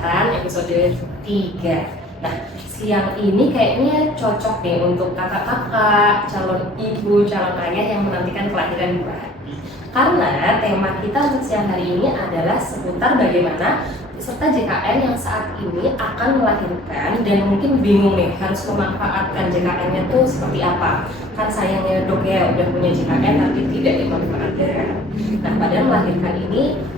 Kesehatan episode 3. Nah, siang ini kayaknya cocok nih untuk kakak-kakak, calon ibu, calon ayah yang menantikan kelahiran buah hati. Karena tema kita untuk siang hari ini adalah seputar bagaimana peserta JKN yang saat ini akan melahirkan dan mungkin bingung nih harus memanfaatkan JKN-nya tuh seperti apa. Kan sayangnya dok ya udah punya JKN tapi tidak dimanfaatkan. Nah, padahal melahirkan ini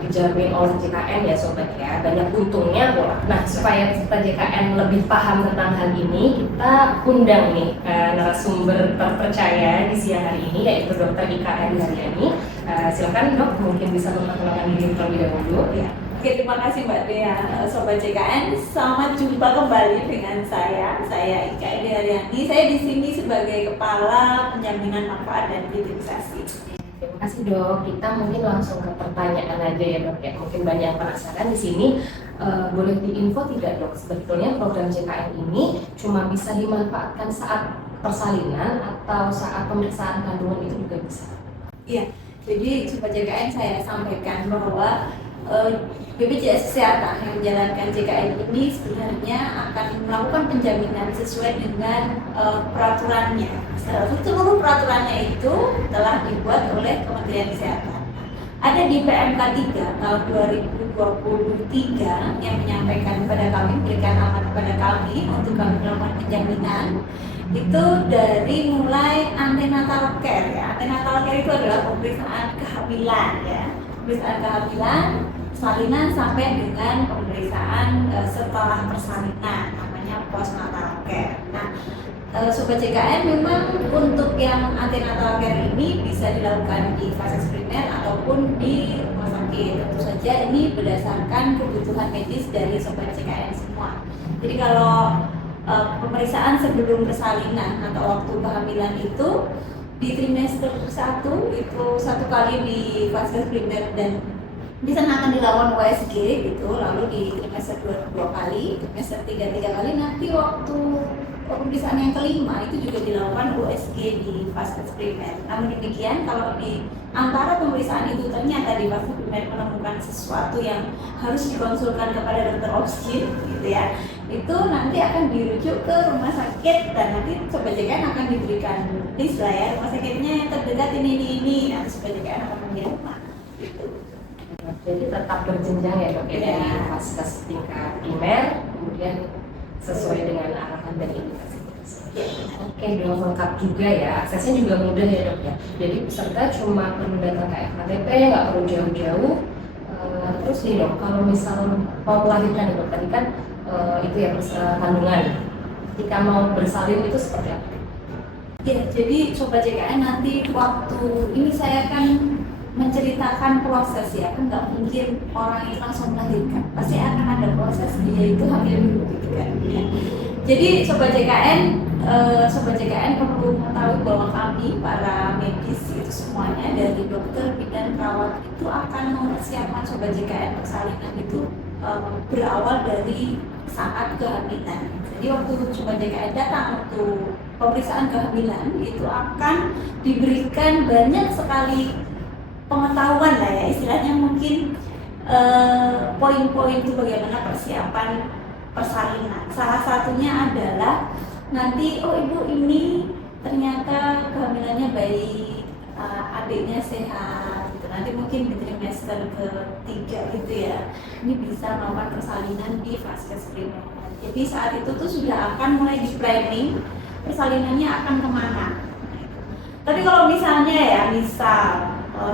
dijamin oleh JKN ya sobat ya, banyak untungnya pula. Nah, supaya peserta JKN lebih paham tentang hal ini, kita undang nih narasumber terpercaya di siang hari ini, yaitu Dr. Ika Aryani. Silakan dok, mungkin bisa memperkenalkan diri terlebih dahulu ya. Oke, terima kasih Mbak Dea. Sobat JKN, selamat jumpa kembali dengan saya Ika Aryani. Saya di sini sebagai Kepala Penjaminan Manfaat dan Hilirisasi. Terima kasih dok. Kita mungkin langsung ke pertanyaan aja ya dok ya. Mungkin banyak yang penasaran di sini. Boleh diinfo tidak dok? Sebetulnya program JKN ini cuma bisa dimanfaatkan saat persalinan atau saat pemeriksaan kandungan itu juga bisa? Iya. Jadi Sobat JKN saya sampaikan bahwa BPJS Kesehatan yang menjalankan JKN ini sebenarnya akan melakukan penjaminan sesuai dengan peraturannya. Seluruh peraturannya itu telah dibuat oleh Kementerian Kesehatan. Ada di PMK 3 tahun 2023 yang menyampaikan kepada kami, berikan amanat kepada kami untuk kami melakukan penjaminan. Itu dari mulai antenatal care ya. Antenatal care itu adalah pemeriksaan kehamilan ya. Pemeriksaan kehamilan, salinan sampai dengan pemeriksaan setelah persalinan, namanya postnatal care. Nah, Sobat JKN memang untuk yang antenatal care ini bisa dilakukan di fase primer ataupun di rumah sakit. Tentu saja ini berdasarkan kebutuhan medis dari Sobat JKN semua. Jadi kalau pemeriksaan sebelum persalinan atau waktu kehamilan itu di trimester 1 itu 1 kali di fase primer dan di sana akan dilakukan USG gitu, lalu di trimester 2 kali, trimester 3 kali, nanti waktu pemeriksaan yang kelima itu juga dilakukan USG di fase primer. Namun demikian kalau di antara pemeriksaan itu ternyata di fase primer menemukan sesuatu yang harus dikonsulkan kepada dokter obstetrik gitu ya, itu nanti akan dirujuk ke rumah sakit dan nanti Sobat JKN akan diberikan list lah ya, rumah sakitnya yang terdekat ini, nanti Sobat JKN akan mengirim gitu. Jadi tetap berjenjang ya dok ya, dari fase tingkat primer kemudian sesuai dengan arahan dan indikasi. Oke, belum lengkap juga ya, aksesnya juga mudah ya dok ya. Jadi peserta cuma perlu datang ke FKTP, nggak perlu jauh-jauh. Terus nih dok, kalau misal mau melahirkan dok, tadi kan itu ya kandungan. Ketika mau bersalin itu seperti apa? Ya, jadi Sobat JKN nanti waktu ini saya akan menceritakan proses ya, kan nggak mungkin orang itu langsung melahirkan, pasti akan ada proses dia itu hamil dulu gitu kan ya. Jadi Sobat JKN perlu mengetahui bahwa kami para medis itu semuanya dari dokter, bidan, perawat itu akan mempersiapkan Sobat JKN persalinan itu berawal dari saat kehamilan. Jadi waktu Sobat JKN datang untuk pemeriksaan kehamilan itu akan diberikan banyak sekali pengetahuan lah ya, istilahnya mungkin poin-poin itu bagaimana persiapan persalinan. Salah satunya adalah nanti ibu ini ternyata kehamilannya baik, adiknya sehat gitu. Nanti mungkin di trimester ke-3 gitu ya, ini bisa melakukan persalinan di fase primer. Jadi saat itu tuh sudah akan mulai di planning persalinannya akan kemana. Tapi kalau misalnya ya,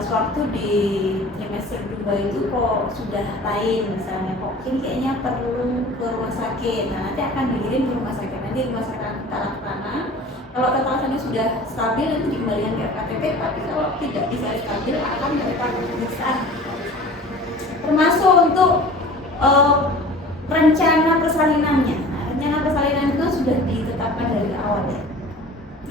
sewaktu di trimester 2 itu kok sudah lain, misalnya kok ini kayaknya perlu ke rumah sakit, nah nanti akan dikirim ke rumah sakit, nanti rumah sakit akan kita laksana. Kalau tata laksananya sudah stabil nanti dikembalikan ke KTP, tapi kalau tidak bisa stabil akan melakukan pemeriksaan termasuk untuk rencana persalinannya. Nah, rencana persalinan itu sudah ditetapkan dari awal ya.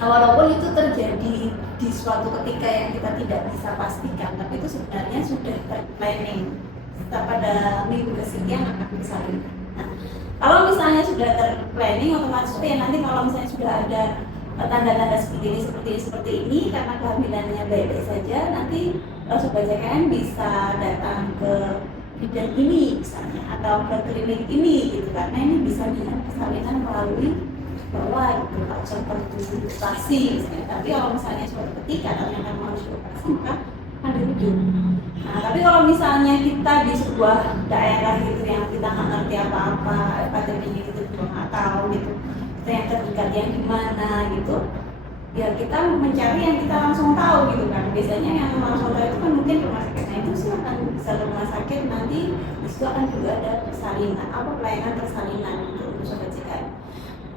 Nah, walaupun itu terjadi di suatu ketika yang kita tidak bisa pastikan, tapi itu sebenarnya sudah terplanning pada minggu kesekian akan bersalinkan. Nah, kalau misalnya sudah terplanning, otomatis ya nanti kalau misalnya sudah ada tanda-tanda seperti ini karena kehamilannya baik-baik saja, nanti Sobat JKN bisa datang ke bidang ini misalnya atau ke klinik ini gitu, karena ini bisa dengan persalinan melalui bawah gitu, nggak usah perlu operasi misalnya. Tapi kalau misalnya suatu ketika ternyata harus operasi maka kan dirujuk. Nah, tapi kalau misalnya kita di sebuah daerah gitu yang kita nggak ngerti apa-apa, KTP-nya gitu juga nggak tahu gitu, kita yang terdekat yang di mana gitu, ya kita mencari yang kita langsung tahu gitu kan. Biasanya yang langsung tahu itu kan mungkin rumah sakit. Nah itu silakan bisa ke rumah sakit, nanti disitu akan juga ada persalinan, apa pelayanan persalinan untuk sobat JKN.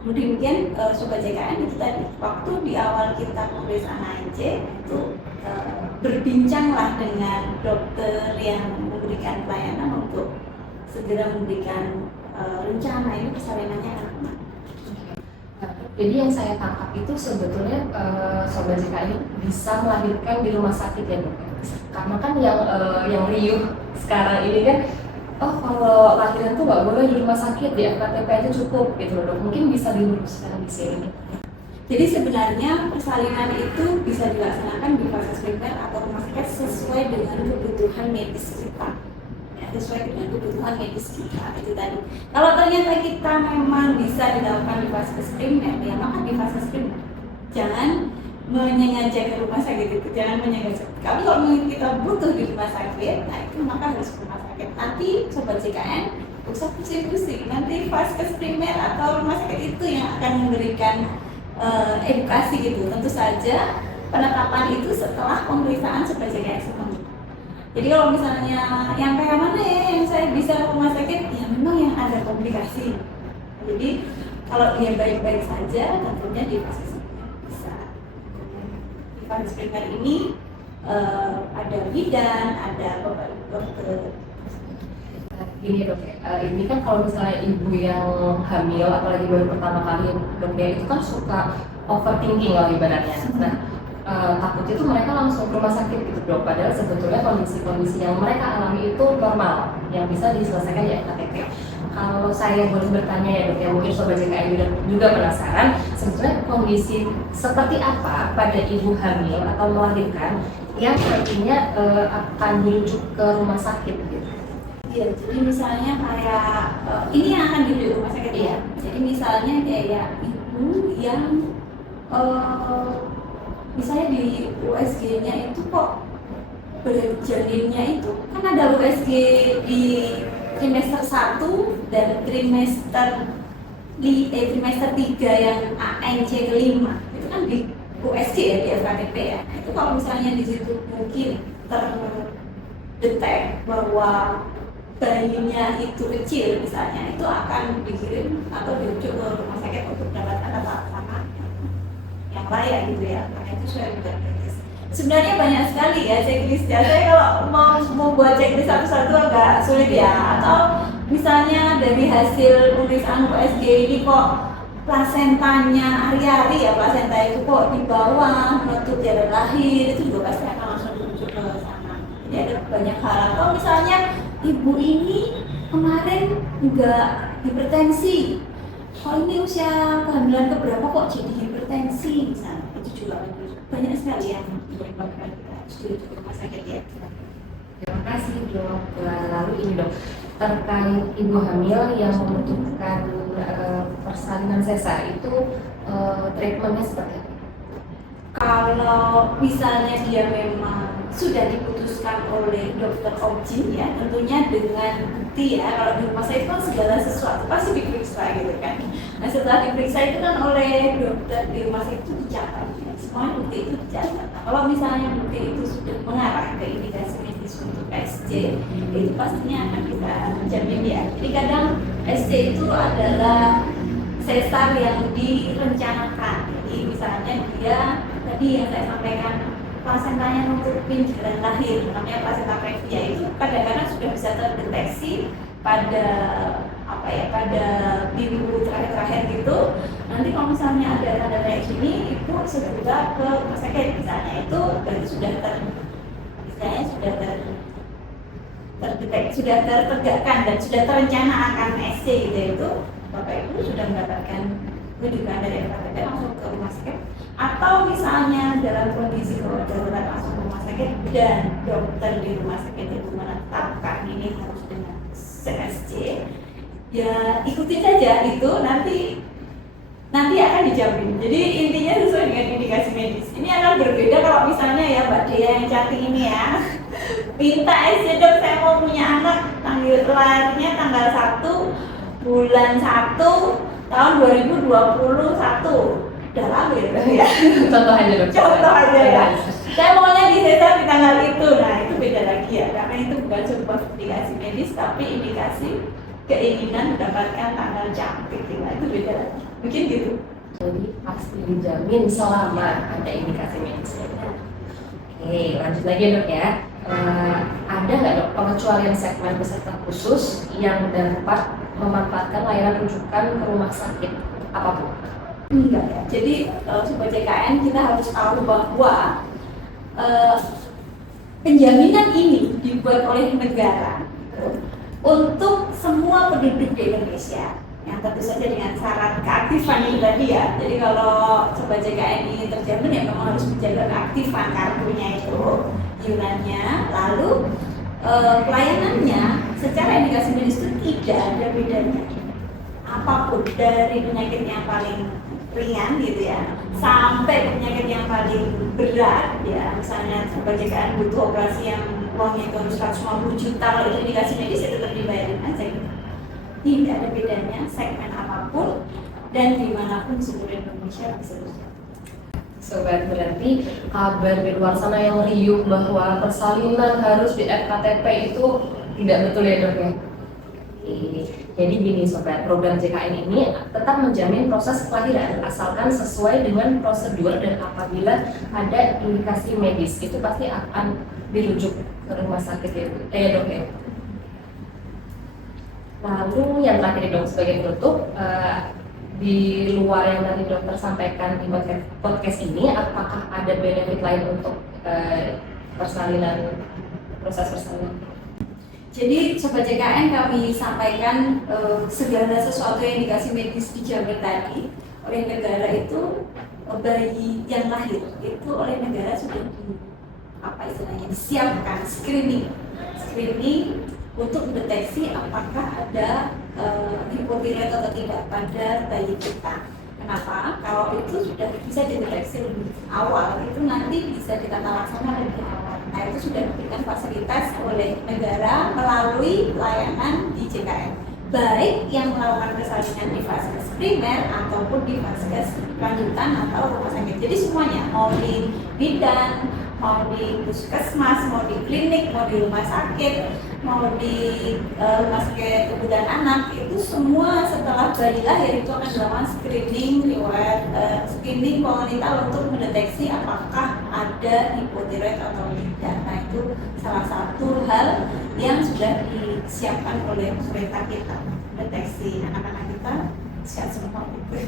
Kemudian sobat JKN itu tadi waktu di awal kita pemeriksaan ANC itu berbincanglah dengan dokter yang memberikan pelayanan untuk segera memberikan rencana ini persalinannya akan kemana. Jadi yang saya tangkap itu sebetulnya sobat JKN bisa melahirkan di rumah sakit ya dok. Karena kan yang riuh sekarang ini kan, oh kalau lahiran tuh nggak boleh di rumah sakit, di FKTP aja cukup gitu loh dok. Mungkin bisa diluruskan di sini. Jadi sebenarnya persalinan itu bisa dilaksanakan di fase primer atau rumah sakit sesuai dengan kebutuhan medis kita. Ya, sesuai dengan kebutuhan medis kita itu tadi. Kalau ternyata kita memang bisa dilakukan di fase primer, ya maka di fase primer. Jangan menyengaja ke rumah sakit itu, jangan menyengaja. Kalau kita butuh di rumah sakit, nah itu maka harus ke rumah sakit. Nanti sobat JKN usah pusing-pusing. Nanti fase primer atau rumah sakit itu yang akan memberikan edukasi gitu. Tentu saja penetapan itu setelah pemeriksaan sebagai JKN. Jadi kalau misalnya yang kayak mana ya yang saya bisa ke rumah sakit, ya memang yang ada komplikasi. Jadi kalau dia baik-baik saja, tentunya di fase primer bisa. Di fase primer ini ada bidan, ada dokter. Gini dok ya, ini kan kalau misalnya ibu yang hamil apalagi baru pertama kali dok ya, itu kan suka overthinking lah ibaratnya. Nah takutnya itu mereka langsung ke rumah sakit gitu dok, padahal sebetulnya kondisi-kondisi yang mereka alami itu normal yang bisa diselesaikan di FKTP. Kalau saya boleh bertanya ya dok ya, mungkin sobat JKN juga penasaran sebetulnya kondisi seperti apa pada ibu hamil atau melahirkan yang nantinya akan dirujuk ke rumah sakit gitu. Ya, jadi misalnya kayak ini yang akan dirujuk rumah sakit ya. Jadi misalnya kayak ibu yang misalnya di USG-nya itu kok berjalinnya itu kan ada USG di trimester 1 dan trimester 3 yang ANC kelima. Itu kan di USG ya, di FKTP ya. Nah, itu kalau misalnya di situ mungkin terdetek bahwa bayinya itu kecil misalnya, itu akan dikirim atau dirujuk ke rumah sakit untuk mendapatkan tata laksana yang layak gitu ya. Karena itu sesuai dengan checklist. Sebenarnya banyak sekali ya checklistnya. Saya kalau mau buat checklist satu-satu agak sulit ya. Atau misalnya dari hasil pemeriksaan USG ini kok plasentanya hari-hari ya, plasenta itu kok di bawah menutup jalan lahir, itu juga pasti akan langsung dirujuk ke sana. Jadi ada banyak hal. Atau misalnya ibu ini kemarin juga hipertensi, kok ini usia kehamilan keberapa kok jadi hipertensi misalnya, itu juga banyak sekali yang menyebabkan kita harus dirujuk ke rumah sakit ya. Terima kasih dok. Lalu ini dok, terkait ibu hamil yang membutuhkan persalinan sesar itu treatmentnya seperti apa? Kalau misalnya dia memang sudah diputuskan oleh dokter objin ya, tentunya dengan bukti ya. Kalau di rumah sakit kan segala sesuatu pasti diperiksa gitu kan. Nah setelah diperiksa itu kan oleh dokter di rumah sakit itu dicatat ya. Semua bukti itu dicatat. Nah, kalau misalnya bukti itu sudah mengarah ke indikasi medis untuk SC, itu pastinya akan kita menjamin ya. Jadi kadang SC itu adalah sesar yang direncanakan. Jadi misalnya dia tadi yang saya sampaikan plasentanya nutupin jalan lahir, namanya plasenta previa, itu kadang-kadang sudah bisa terdeteksi pada pada minggu terakhir gitu. Nanti kalau misalnya ada tanda kayak gini, ibu segera ke rumah sakit misalnya, itu berarti sudah terdeteksi, sudah tertegakkan dan sudah terencana akan SC gitu. Itu bapak ibu sudah mendapatkan rujukan dari FKTP langsung ke rumah sakit. Atau misalnya dalam kondisi darurat langsung ke rumah sakit dan dokter di rumah sakit itu menetapkan ini harus CSC, ya ikutin saja itu, nanti akan dijamin. Jadi intinya sesuai dengan indikasi medis. Ini akan berbeda kalau misalnya ya Mbak Dea yang cantik ini ya minta aja dok, saya mau punya anak, lahirnya tanggal 1 bulan 1 tahun 2021, udah lahir ya. Contoh aja dok. Contoh aja ya. Saya maunya di sesar di tanggal itu. Nah itu beda lagi ya, karena itu bukan sebuah indikasi medis tapi indikasi keinginan mendapatkan tanggal cantik. Nah itu beda lagi. Mungkin gitu. Jadi pasti dijamin selama ada indikasi medisnya. Oke, lanjut lagi ya dok ya. Ada nggak dok pengecualian segmen peserta khusus yang dapat memanfaatkan layanan rujukan ke rumah sakit apapun? Enggak ya. Jadi Sobat JKN kita harus tahu bahwa penjaminan ini dibuat oleh negara untuk semua penduduk di Indonesia, yang tentu saja dengan syarat keaktifan ini tadi ya. Jadi kalau Sobat JKN ini terjamin ya memang harus menjaga keaktifan kartunya itu, iurannya, lalu pelayanannya secara indikasi medis itu tidak ada bedanya apapun, dari penyakit yang paling ringan gitu ya sampai penyakit yang paling berat ya. Misalnya Sobat JKN butuh operasi yang uangnya itu 150 juta, kalau itu indikasi medis ya tetap dibayarin aja gitu. Tidak ada bedanya segmen apapun dan dimanapun seluruh Indonesia bisa terjadi. Sobat, berarti kabar di luar sana yang riuh bahwa persalinan harus di FKTP itu tidak betul ya dok ya? Jadi gini sobat, program JKN ini tetap menjamin proses kelahiran asalkan sesuai dengan prosedur, dan apabila ada indikasi medis itu pasti akan dirujuk ke rumah sakit ya dok ya. Lalu yang terakhir dok sebagai penutup, di luar yang tadi dokter sampaikan di podcast ini, apakah ada benefit lain untuk persalinan, proses persalinan? Jadi Sobat JKN kami sampaikan segala sesuatu yang indikasi medis dijamin tadi oleh negara itu, bayi yang lahir itu oleh negara sudah disiapkan screening untuk mendeteksi apakah ada hipotiroid atau tidak pada bayi kita. Kenapa? Kalau itu sudah bisa dideteksi lebih awal, itu nanti bisa ditata laksana lebih awal. Nah itu sudah diberikan fasilitas oleh negara melalui layanan di JKN, baik yang melakukan persalinan di vaskes primer ataupun di vaskes lanjutan atau rumah sakit. Jadi semuanya, mau di bidan, mau di puskesmas, mau di klinik, mau di rumah sakit, mau di rumah sakit ibu dan anak, itu semua setelah bayi lahir itu akan dilakukan screening pengonital untuk mendeteksi apakah ada hipotiroid atau tidak. Nah itu salah satu hal yang sudah disiapkan oleh pemerintah kita, deteksi anak-anak kita sehat semua gitu.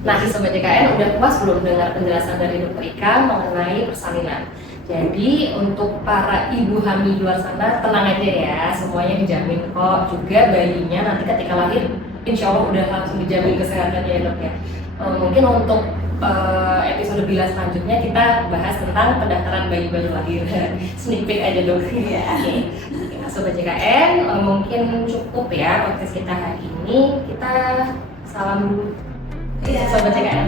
Nah, Sobat JKN udah puas belum dengar penjelasan dari Dr. Ika mengenai persalinan? Jadi untuk para ibu hamil di luar sana tenang aja ya, semuanya dijamin kok. Juga bayinya nanti ketika lahir, insya Allah udah langsung dijamin kesehatannya ya dok ya. Mungkin untuk episode bila selanjutnya kita bahas tentang pendaftaran bayi baru lahir. Sneak peek aja dok. Iya. Nah, Sobat JKN mungkin cukup ya podcast kita hari ini. Kita salam dulu. Iya. Sobat JKN.